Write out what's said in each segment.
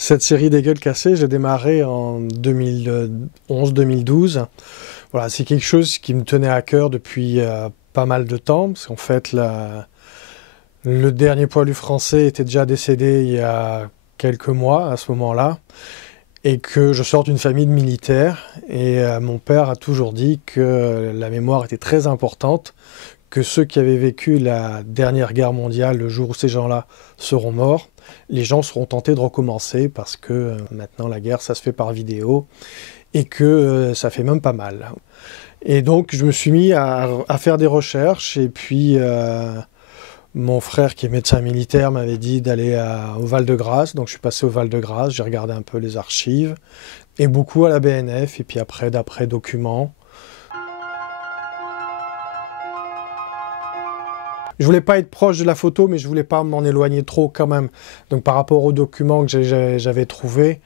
Cette série des gueules cassées, j'ai démarré en 2011-2012. Voilà, c'est quelque chose qui me tenait à cœur depuis pas mal de temps, parce qu'en fait, le dernier poilu français était déjà décédé il y a quelques mois à ce moment-là, et que je sors d'une famille de militaires, et mon père a toujours dit que la mémoire était très importante, que ceux qui avaient vécu la dernière guerre mondiale, le jour où ces gens-là seront morts, les gens seront tentés de recommencer parce que maintenant la guerre ça se fait par vidéo et que ça fait même pas mal. Et donc je me suis mis à faire des recherches et puis mon frère qui est médecin militaire m'avait dit d'aller au Val-de-Grâce, donc je suis passé au Val-de-Grâce, j'ai regardé un peu les archives et beaucoup à la BNF et puis après d'après documents. Je voulais pas être proche de la photo, mais je voulais pas m'en éloigner trop quand même. Donc par rapport aux documents que j'avais trouvés,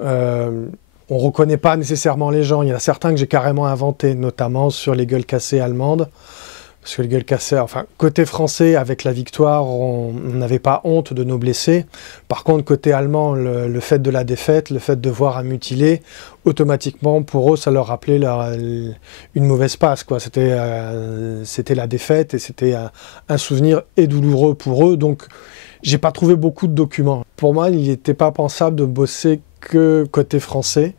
on reconnaît pas nécessairement les gens. Il y en a certains que j'ai carrément inventés, notamment sur les gueules cassées allemandes. Parce que les gueules cassées, enfin, côté français, avec la victoire, on n'avait pas honte de nos blessés. Par contre, côté allemand, le fait de la défaite, le fait de voir un mutilé, automatiquement, pour eux, ça leur rappelait une mauvaise passe, quoi. C'était la défaite et c'était un souvenir et douloureux pour eux. Donc, j'ai pas trouvé beaucoup de documents. Pour moi, il n'était pas pensable de bosser que côté français.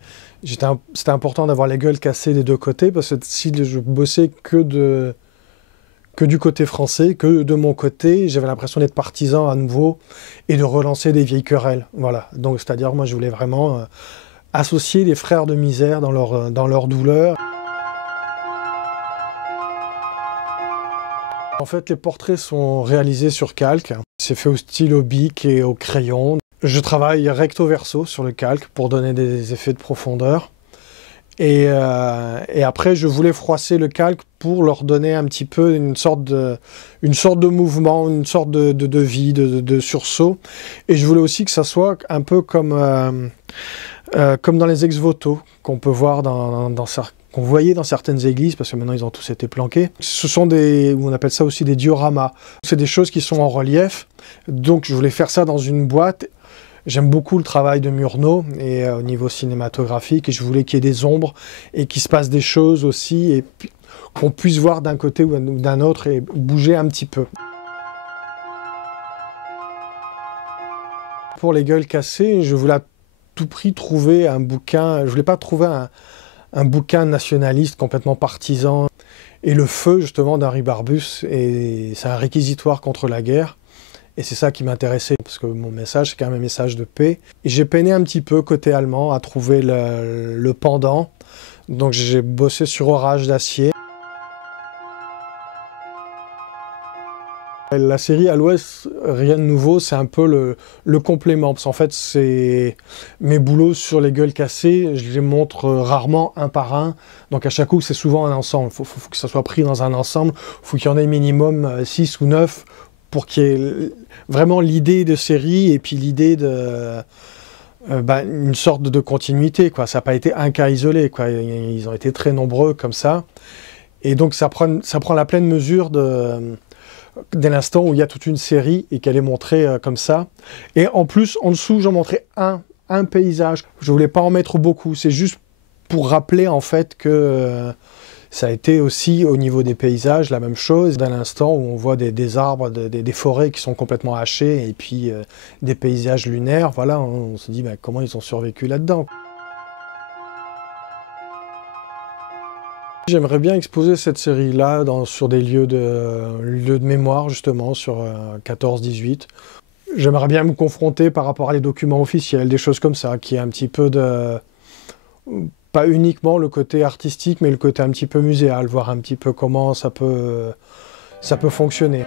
C'était important d'avoir les gueules cassées des deux côtés, parce que si je bossais que du côté français, que de mon côté, j'avais l'impression d'être partisan à nouveau et de relancer des vieilles querelles. Voilà. Donc, c'est-à-dire, moi, je voulais vraiment associer les frères de misère dans leur douleur. En fait, les portraits sont réalisés sur calque. C'est fait au stylo bic et au crayon. Je travaille recto verso sur le calque pour donner des effets de profondeur. Et après, je voulais froisser le calque pour leur donner un petit peu une sorte de mouvement, une sorte de vie, de sursaut. Et je voulais aussi que ça soit un peu comme dans les ex-voto qu'on peut voir qu'on voyait dans certaines églises, parce que maintenant ils ont tous été planqués. Ce sont on appelle ça aussi des dioramas. C'est des choses qui sont en relief. Donc je voulais faire ça dans une boîte. J'aime beaucoup le travail de Murnau et au niveau cinématographique, et je voulais qu'il y ait des ombres et qu'il se passe des choses aussi, et qu'on puisse voir d'un côté ou d'un autre et bouger un petit peu. Pour les gueules cassées, je voulais à tout prix trouver un bouquin, je voulais pas trouver un bouquin nationaliste complètement partisan. Et le feu justement d'Henri Barbusse, c'est un réquisitoire contre la guerre. Et c'est ça qui m'intéressait, parce que mon message, c'est quand même un message de paix. Et j'ai peiné un petit peu, côté allemand, à trouver le pendant. Donc j'ai bossé sur Orage d'acier. La série à l'Ouest, rien de nouveau, c'est un peu le complément. Parce qu'en fait, c'est mes boulots sur les gueules cassées, je les montre rarement un par un. Donc à chaque coup, c'est souvent un ensemble. Il faut que ça soit pris dans un ensemble. Il faut qu'il y en ait minimum 6 ou 9 pour qu'il y ait vraiment l'idée de série et puis l'idée une sorte de continuité, quoi. Ça n'a pas été un cas isolé, quoi. Ils ont été très nombreux comme ça. Et donc ça prend la pleine mesure dès l'instant où il y a toute une série et qu'elle est montrée comme ça. Et en plus, en dessous, j'en montrais un paysage. Je voulais pas en mettre beaucoup. C'est juste pour rappeler en fait que ça a été aussi au niveau des paysages la même chose. Dès l'instant où on voit des arbres, des forêts qui sont complètement hachées et puis des paysages lunaires, voilà, on se dit comment ils ont survécu là-dedans. J'aimerais bien exposer cette série-là sur des lieux de mémoire, justement, sur 14-18. J'aimerais bien me confronter par rapport à les documents officiels, des choses comme ça, qui est un petit peu pas uniquement le côté artistique, mais le côté un petit peu muséal, voir un petit peu comment ça peut fonctionner.